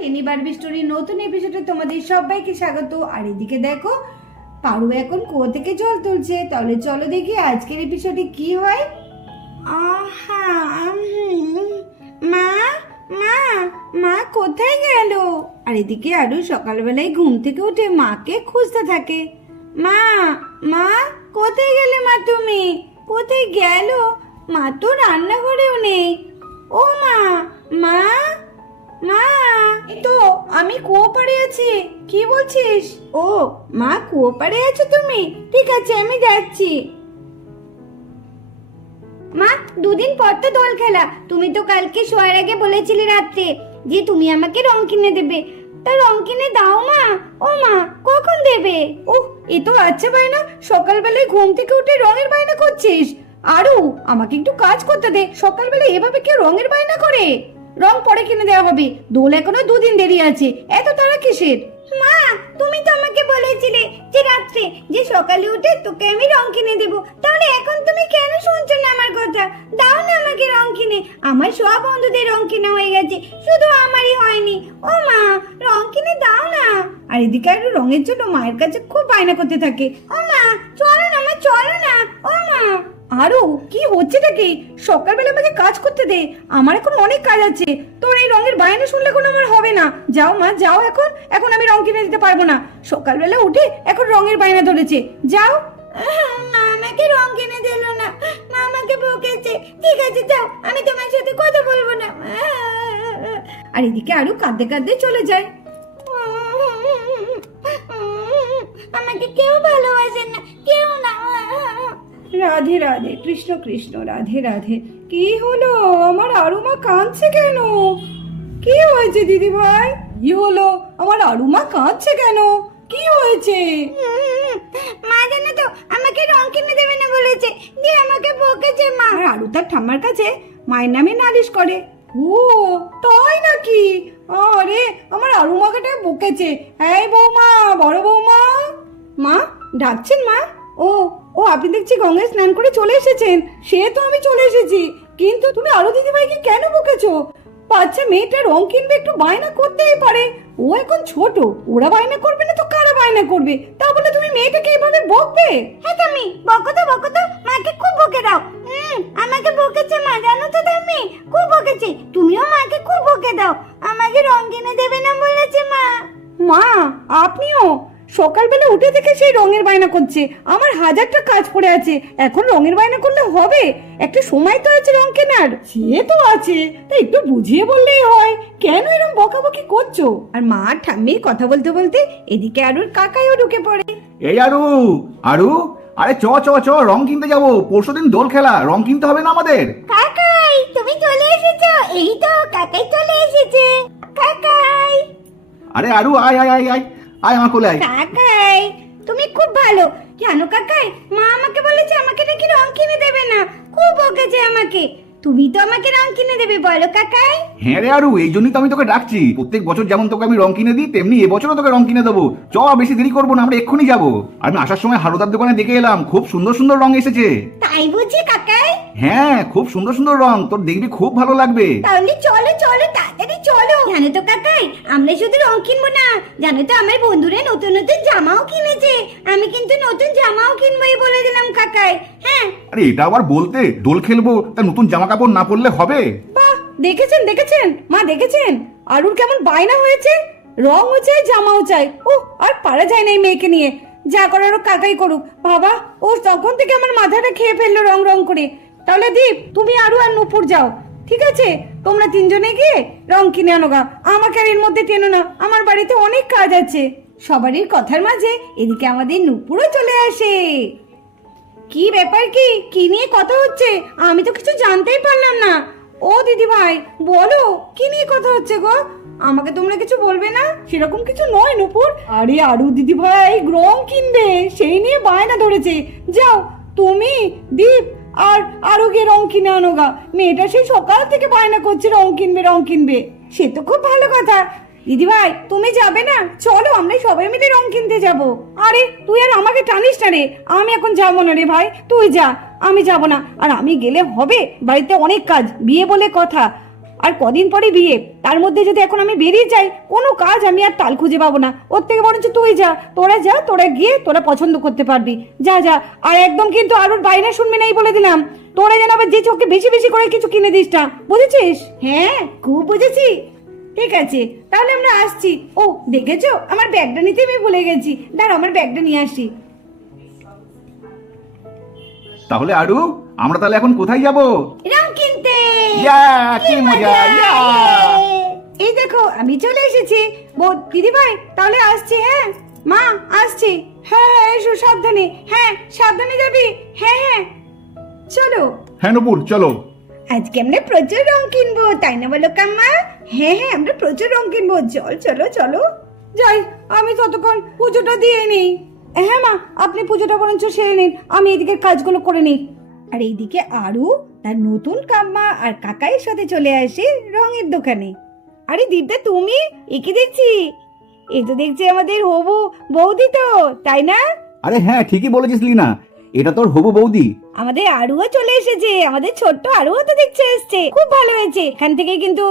টেনি Barbie স্টোরির নতুন এপিসোডে তোমাদের সবাইকে স্বাগত। আর এদিকে দেখো পারু এখন কুয়ো থেকে জল তুলছে। তাহলে চলো দেখি আজকের এপিসোডে কি হয়। মা মা মা কোথায় গেল? আর এদিকে আরু সকালবেলায় ঘুম থেকে উঠে মাকে খুঁজতে থাকে। মা মা কোথায় গেলে মা? তুমি কোথায় গেল? মা তো রান্নাঘরেও নেই। ও মা মা মা, এই তো আমি কুয়ো পাড়ে আছি। কি বলছিস? ও মা, কুয়ো পাড়ে আছো তুমি? ঠিক আছে, আমি যাচ্ছি। মা, দুদিন পর তো দোল খেলা। তুমি তো কালকে শোয়ার আগে বলেছিলে রাত্রে যে তুমি আমাকে রং কিনে দেবে। তা রং কিনে দাও মা। ও মা, কখন দেবে? ওহ, এ তো আচ্ছা বায়না। সকালবেলায় ঘুম থেকে উঠে রঙের বায়না করছিস। আরু, আমাকে একটু কাজ করতে দে। সকালবেলা এভাবে কেউ রঙের বায়না করে? রং পরে কিনে দেওয়া হবে, দোল এখনো দুদিন দেরি আছে। এত তারা কিসের? মা, তুমি তো আমাকে বলেছিলে যে রাত্রে যে সকালে উঠে তোকে আমি রং কিনে দেব। তাহলে এখন তুমি কেন শুনছো না আমার কথা? দাও না আমাকে রং কিনে। আমার সব বন্ধুদের রং কিনা হয়ে গেছে, শুধু আমারই হয়নি। ও মা, রং কিনে দাও না। আর এদিকে আর রঙের জন্য মায়ের কাছে খুব বায়না করতে থাকে। ও মা, চলো না মা, চলো না। ও মা। আরো কি হচ্ছেটা কি? সকালবেলা আমাকে কাজ করতে দে, আমার এখন অনেক কাজ আছে। তোর এই রঙের বায়না শুনলে কোনো আমার হবে না। যাও মা, যাও। এখন আমি রং কিনে দিতে পারবো না। সকালবেলা উঠে এখন রঙের বায়না ধরেছে। যাও। মা আমাকে রং কিনে দিল না, মা আমাকে বকেছে। ঠিক আছে যাও, আমি তোমার সাথে কথা বলবো না। আর এদিকে আরো কাঁদতে কাঁদতে চলে যায়। আমাকে কেউ ভালোবাসে না, কেউ না। রাধে রাধে, কৃষ্ণ কৃষ্ণ, রাধে রাধে। কি হলো আমার আরুমা কাঁদছে কেন? কি হয়েছে দিদি ভাই? কি হলো আমার আরুমা কাঁদছে কেন? কি হয়েছে? মা জানো তো আমাকে রং কিনে দেবে না বলেছে, দিয়ে আমাকে বকেছে মা। আর আরু তার ঠাম্মার কাছে মায়ের নামে নালিশ করে। ও তাই নাকি? আরে আমার আরুমাকে বকেছে। এই বৌমা, বড় বৌমা। মা ডাকছেন? মা, ও ও আপনি দেখছি গঙ্গায় স্নান করে চলে এসেছেন। সে তো আমি চলে এসেছি, কিন্তু তুমি আরো দিদিভাইকে কেন বকেছো? বাচ্চা মেয়েটা রং কিনবে, একটু বায়না করতেই পারে। ও এখন ছোট, ওরা বায়না করবে না তো কারা বায়না করবে? তা বলে তুমি মেয়েটাকে এইভাবে বকবে? হ্যাঁ তুমি বকো তো, মাকে খুব বকে দাও। আমাকে বকেছে মা, জানো তো তুমি, খুব বকেছে। তুমিও মাকে খুব বকে দাও, আমাকে রং কিনে দেবে না বলেছে মা। মা আপনিও সকালবেলা উঠে থেকে সেই রঙের বায়না করছে। আমার হাজারটা কাজ পড়ে আছে, এখন রঙের বায়না করলে হবে? একটা সময় তো আছে রং কেনার। সে তো আছে, তাই একটু বুঝিয়ে বললেই হয়। কেন এরকম বকাবকি করছো? আর মা ঠাম্মি কথা বলতে বলতে এদিকে আরুর কাকাইও ঢুকে পড়ে। এই আরু, আরু, আরে চ চ চ, রং কিনতে যাবো। পরশুদিন দোল খেলা, রং কিনতে হবে না আমাদের? কাকাই তুমি চলে এসেছো? এই তো কাকাই চলে এসেছে। কাকাই। আরে আরু, আয় আয় আয় আয় আয়, আমার কোলে আয়। কাকাই তুমি খুব ভালো। জানো কাকাই, মা আমাকে বলেছে আমাকে নাকি রং কিনে দেবে না, খুব বকেছে আমাকে। তুমি তো আমাকে রং কিনে দেবে, বলো কাকাই। হ্যাঁ রে আরু, এই জন্যই তো আমি তোকে ডাকছি। প্রত্যেক বছর যেমন তোকে আমি রং কিনে দিই, তেমনি এবছরও তোকে রং কিনে দেবো। চ, বেশি দেরি করবো না, আমরা এক্ষুনি যাবো। আর আমি আসার সময় হারুদার দোকানে দেখে এলাম, খুব সুন্দর সুন্দর রং এসেছে। তাই বুঝি কাকাই? হ্যাঁ, খুব সুন্দর সুন্দর রং, তোর দেখবি খুব ভালো লাগবে। তাহলে চলো চলো, তাড়াতাড়ি চলো। জানো তো কাকাই, আমরা শুধু রং কিনবো না, জানো তো আমার বন্ধুরা নতুন নতুন জামাও কিনেছে। আমি কিন্তু নতুন জামাও কিনবোই বলে দিলাম কাকাই। হ্যাঁ। আরে এটা আবার বলতে, দোল খেলবো তা নতুন জামা কাপড় না পরলে হবে? বাহ, দেখেছেন মা, দেখেছেন আরুর কেমন বায়না হয়েছে? রংও চাই, জামাও চাই। ও আর পারা যায় না এই মেয়েকে নিয়ে। যা করার ও কাকাই করুক। বাবা, ও তখন থেকে আমার মাথাটা খেয়ে ফেললো রং রং করে। তাহলে দীপ, তুমি আরু আর নূপুর যাও, ঠিক আছে? তোমরা তিনজনে গিয়ে রং কিনে আনো গা, আমাকে আর এর মধ্যে টেনো না। আমার বাড়িতে অনেক কাজ আছে। সবারই কথার মাঝে এদিকে আমাদের নূপুরও চলে আসে। কি ব্যাপার, কি নিয়ে কথা হচ্ছে? আমি তো কিছু জানতেই পারলাম না। ও দিদি ভাই বলো, কি নিয়ে কথা হচ্ছে গো? আমাকে তোমরা কিছু বলবে না? সেরকম কিছু নয় নূপুর। আরে আরু দিদি ভাই রং কিনবে, সেই নিয়ে বায়না ধরেছে। যাও তুমি, দীপ আর আরো গিয়ে রং কিনে আনো গা। মেয়েটা সেই সকাল থেকে বায়না করছে রং কিনবে রং কিনবে। সে তো খুব ভালো কথা। দিদি ভাই তুমি যাবে না? চলো আমরা সবাই মিলে রং কিনতে যাব। আরে তুই আর আমাকে টানিস না রে, আমি এখন যাবো না রে ভাই, তুই যা, আমি যাব না। আর আমি গেলে হবে? বাড়িতে অনেক কাজ, বিয়ে বলে কথা। আর কদিন পরে বিয়ে, তার মধ্যে যদি এখন আমি বেরিয়ে যাই, কোনো কাজ আমি আর তাল খুঁজে পাবো না। ওর থেকে বরঞ্চ তুই যা, তোরা গিয়ে তোরা পছন্দ করতে পারবি। যা যা, আর একদম কিন্তু আরুর বাইরে শুনবি না, এই বলে দিলাম। তোরা যেন আবার যে চোখে বেশি বেশি করে কিছু কিনে দিস না, বুঝেছিস? হ্যাঁ, খুব বুঝেছি। ঠিক আছে, তাহলে আমরা আসছি। ও দেখেছো, আমার ব্যাগটা নিতে আমি ভুলে গেছি। দাঁড়াও, আমার ব্যাগটা নিয়ে আসি। তাহলে আরু, আমরা তাহলে এখন কোথায় যাব? রং কিনতে। কি মজা! এই দেখো, আমি চলে এসেছি। দিদি ভাই, তাহলে আসছি। হ্যাঁ মা, আসছি। হ্যাঁ হ্যাঁ, এসো সাবধানে। হ্যাঁ, সাবধানে যাবি। হ্যাঁ হ্যাঁ, চলো। হ্যাঁ নূপুর, চলো। আজকে আমরা প্রচুর রং কিনবো, তাই না বলো কাম্মা? হ্যাঁ হ্যাঁ, আমরা প্রচুর রং কিনবো। চলো চলো যাই, আমি ততক্ষণ পুজোটা দিয়ে নিই। হ্যাঁ মা, আপনি পুজোটা বরঞ্চ সেরে নিন, আমি এদিকে কাজগুলো করে নিই। আর এইদিকে আরু তার নতুন কাম্মা আর কাকাইয়ের সাথে চলে আসে রঙের দোকানে। আরে দিদা, তুমি একে দেখছি, এ তো দেখছি আমাদের হবু বৌদি, তো তাই না? আরে হ্যাঁ, ঠিকই বলেছিস লিনা, এটা তোর হবু বৌদি। আমাদের আরুও চলে এসেছে, আমাদের ছোট্ট আরুও তো দেখছে এসছে। খুব ভালো হয়েছে। এখান থেকে কিন্তু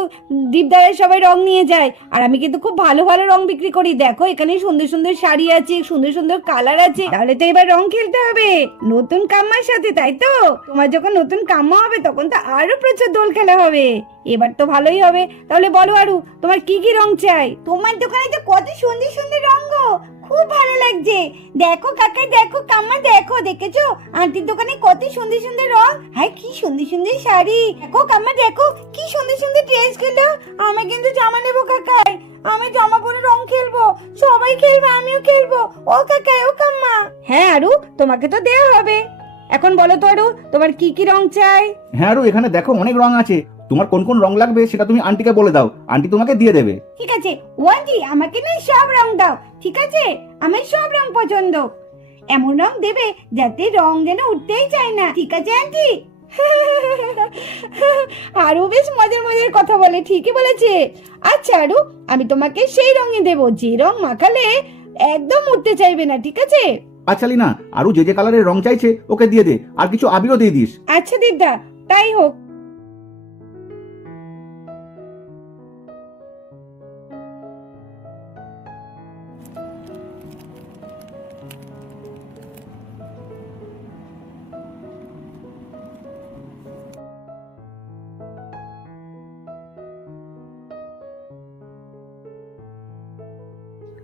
দীপদারের সবাই রং নিয়ে যায়, আর আমি কিন্তু খুব ভালো ভালো রং বিক্রি করি। দেখো, এখানে সুন্দর সুন্দর শাড়ি আছে, সুন্দর সুন্দর কালার আছে। তাহলে তো এবার রং খেলতে হবে নতুন কাম্মার সাথে, তাই তো? তোমার যখন নতুন কাম্মা হবে তখন তো আরো প্রচুর দোল খেলা হবে। এবার তো ভালোই হবে। তাহলে বলো আরু, তোমার কি কি রং চাই? তোমার দোকানে তো কত সুন্দর সুন্দর রং গো, খুব ভালো লাগছে। দেখো কাকা, দেখো কাম্মা, দেখো, দেখেছো আন্টির দোকানে কত সুন্দর সুন্দর রং। হ্যাঁ, কি সুন্দর সুন্দর শাড়ি। দেখো কাম্মা, দেখো কি সুন্দর সুন্দর ড্রেস গুলো। আমি কিন্তু জামা নেবো কাকাই, আমি জামা পরে রং খেলবো। সবাই খেলবে, আমিও খেলবো। ও কাকাই, ও কাম্মা। হ্যাঁ আরু, তোমাকে তো দেয়া হবে। এখন বলো তো আরু, তোমার কি কি রং চাই? হ্যাঁ আরু, এখানে দেখো অনেক রং আছে। তোমার কোন কোন রং লাগবে সেটা তুমি আন্টিকে বলে দাও, আন্টি তোমাকে দিয়ে দেবে। ঠিক আছে ও আন্টি, আমাকে না সব রং দাও। ঠিক আছে, আমার সব রং পছন্দ। এমন রং দেবে যাতে রং যেন উঠতেই চায় না। ঠিক আছে আন্টি? আরো বেশ মজার মজার কথা বলে, ঠিকই বলেছে। আচ্ছা আরু, আমি তোমাকে সেই রঙে দেবো যে রং মাখালে একদম উঠতে চাইবে না। ঠিক আছে? আচ্ছা লিনা, আরু যে যে কালারের রং চাইছে ওকে দিয়ে দে, আর কিছু আবিরও দিয়ে দিস। আচ্ছা দিদা, তাই হোক।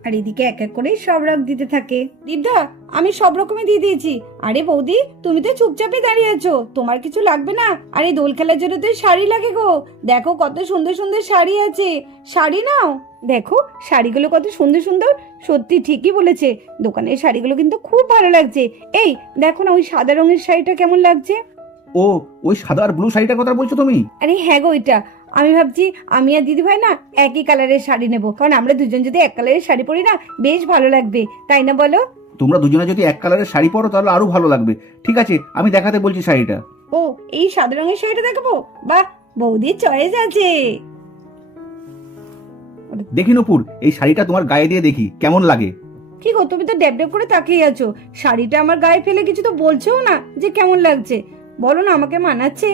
আর এদিকে এক এক করে সব রং দিতে থাকে। দিদা, আমি সব রকমই দিয়ে দিয়েছি। আরে বৌদি, তুমি তো চুপচাপে দাঁড়িয়ে আছো, তোমার কিছু লাগবে না? আরে দোল খেলার জন্য তো শাড়ি লাগে গো। দেখো কত সুন্দর সুন্দর শাড়ি আছে, শাড়ি নাও। দেখো শাড়িগুলো কত সুন্দর সুন্দর। সত্যি ঠিকই বলেছে, দোকানের শাড়িগুলো কিন্তু খুব ভালো লাগছে। এই দেখো না, ওই সাদা রঙের শাড়িটা কেমন লাগছে। ও, ওই সাদা আর ব্লু শাড়িটার কথা বলছো তুমি? আরে হ্যাঁ গো, ওইটা। আমি ভাবছি আমি আর দিদি ভাই না একই কালারের শাড়ি নেব, কারণ আমরা দুজন যদি এক কালারের শাড়ি পরি না বেশ ভালো লাগবে, তাই না বলো? তোমরা দুজনে যদি এক কালারের শাড়ি পরো তাহলে আরো ভালো লাগবে। ঠিক আছে, আমি দেখাতে বলছি শাড়িটা। ও, এই সাদা রঙের শাড়িটা দেখাবো? বাহ, বৌদির চয়েস আছে। দেখি নূপুর, এই শাড়িটা তোমার গায়ে দিয়ে দেখি কেমন লাগে। কি গো, তুমি তো ড্যাব ড্যাব করে তাকিয়ে আছো। শাড়িটা আমার গায়ে ফেলে কিছু তো বলছেও না যে কেমন লাগছে। বলো না, আমাকে মানাচ্ছে?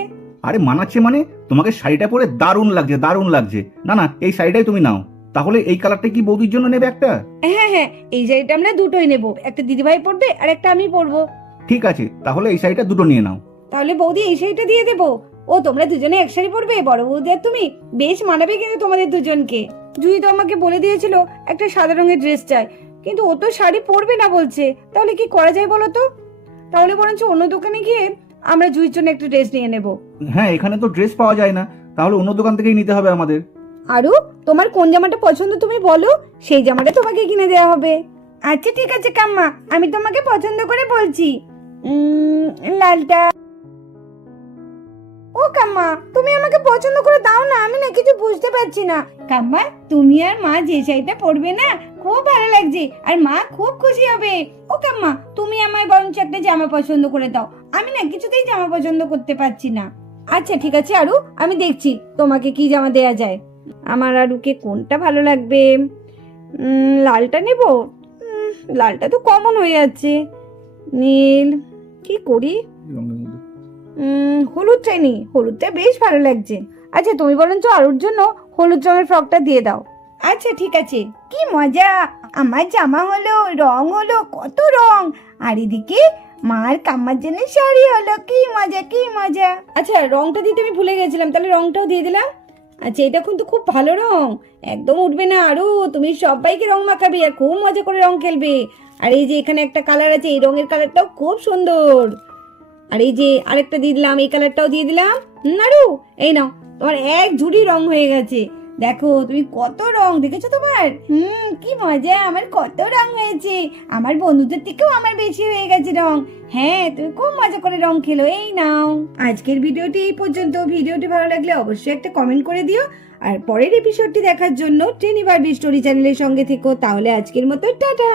আরে মানাচ্ছে মানে, তোমাকে শাড়িটা পরে দারুণ লাগছে, দারুণ লাগছে। না না, এই শাড়িটাই তুমি নাও। তাহলে এই কালারটা কি বৌদির জন্য নেবে একটা? হ্যাঁ হ্যাঁ, এই শাড়িটা আমরা দুটোই নেব, একটা দিদি ভাই পরবে আর একটা আমি পরবো। ঠিক আছে, তাহলে এই শাড়িটা দুটো নিয়ে নাও। তাহলে বৌদি এই শাড়িটা দিয়ে দেবো। ও, তোমরা দুজনে এক শাড়ি পরবে, বড় বৌদি আর তুমি। বেশ মানাবে কিন্তু তোমাদের দুজনকে। জুই তো আমাকে বলে দিয়েছিল একটা সাদা রঙের ড্রেস চাই, কিন্তু ও তো শাড়ি পরবে না বলছে। তাহলে কি করা যায় বলো তো? তাহলে বরঞ্চ অন্য দোকানে গিয়ে আমরা জুইর জন্য একটা ড্রেস নিয়ে নেব। হ্যাঁ, এখানে তো ড্রেস পাওয়া যায় না, তাহলে অন্য দোকান থেকেই নিতে হবে আমাদের। আরু, তোমার কোন জামাটা পছন্দ তুমি বলো, সেই জামাটা তোমাকে কিনে দেওয়া হবে। আচ্ছা ঠিক আছে কাম্মা, আমি তোমাকে পছন্দ করে বলছি। লালটা। ও কাম্মা, তুমি আমাকে পছন্দ করে দাও না, আমি না কিছু বুঝতে পারছি না। কাম্মা, তুমি আর মা যে শাড়িটা পরবে না খুব ভালো লাগছে, আর মা খুব খুশি হবে। ও কাম্মা, তুমি আমায় বরঞ্চ একটা জামা পছন্দ করে দাও, আমি না কিছুতেই জামা পছন্দ করতে পারছি না। আচ্ছা ঠিক আছে আরু, আমি দেখছি তোমাকে কি জামা দেয়া যায়। আমার আরুকে কোনটা ভালো লাগবে? লালটা নেব। লালটা তো কমন হয়ে যাচ্ছে। নীল, কি করি? হলুদটাই নি, হলুদটা বেশ ভালো লাগছে। আচ্ছা তুমি বরঞ্চ আরুর জন্য হলুদ রঙের ফ্রকটা দিয়ে দাও। আচ্ছা ঠিক আছে। কি মজা, আমার জামা হলো, রং হলো, কত রং, আর এদিকে মার কাম্মার জন্য শাড়ি হলো, কি মজা কি মজা। আচ্ছা রংটা দিতে আমি ভুলে গেছিলাম, তাহলে রংটাও দিয়ে দিলাম। আচ্ছা এটা কিন্তু খুব ভালো রং, একদম উঠবে না আরু, তুমি সবাইকে রং মাখাবে আর খুব মজা করে রং খেলবে। আর এই যে এখানে একটা কালার আছে, এই রঙের কালারটাও খুব সুন্দর। আর এই যে আরেকটা দিয়ে দিলাম, এই কালারটাও দিয়ে দিলাম। আরু এই নাও, তোমার এক ঝুড়ি রং হয়ে গেছে। দেখো তুমি কত রং দেখেছো তোমার। কি মজা, আমার কত রং হয়েছে, আমার বন্ধুদের থেকেও আমার বেশি হয়ে গেছে রং। হ্যাঁ তুমি খুব মজা করে রং খেলো। এই নাও, আজকের ভিডিওটি এই পর্যন্ত। ভিডিওটি ভালো লাগলে অবশ্যই একটা কমেন্ট করে দিও, আর পরের এপিসোডটি দেখার জন্য ট্রেনি বারবি স্টোরি চ্যানেলের সঙ্গে থেকো। তাহলে আজকের মতো টাটা।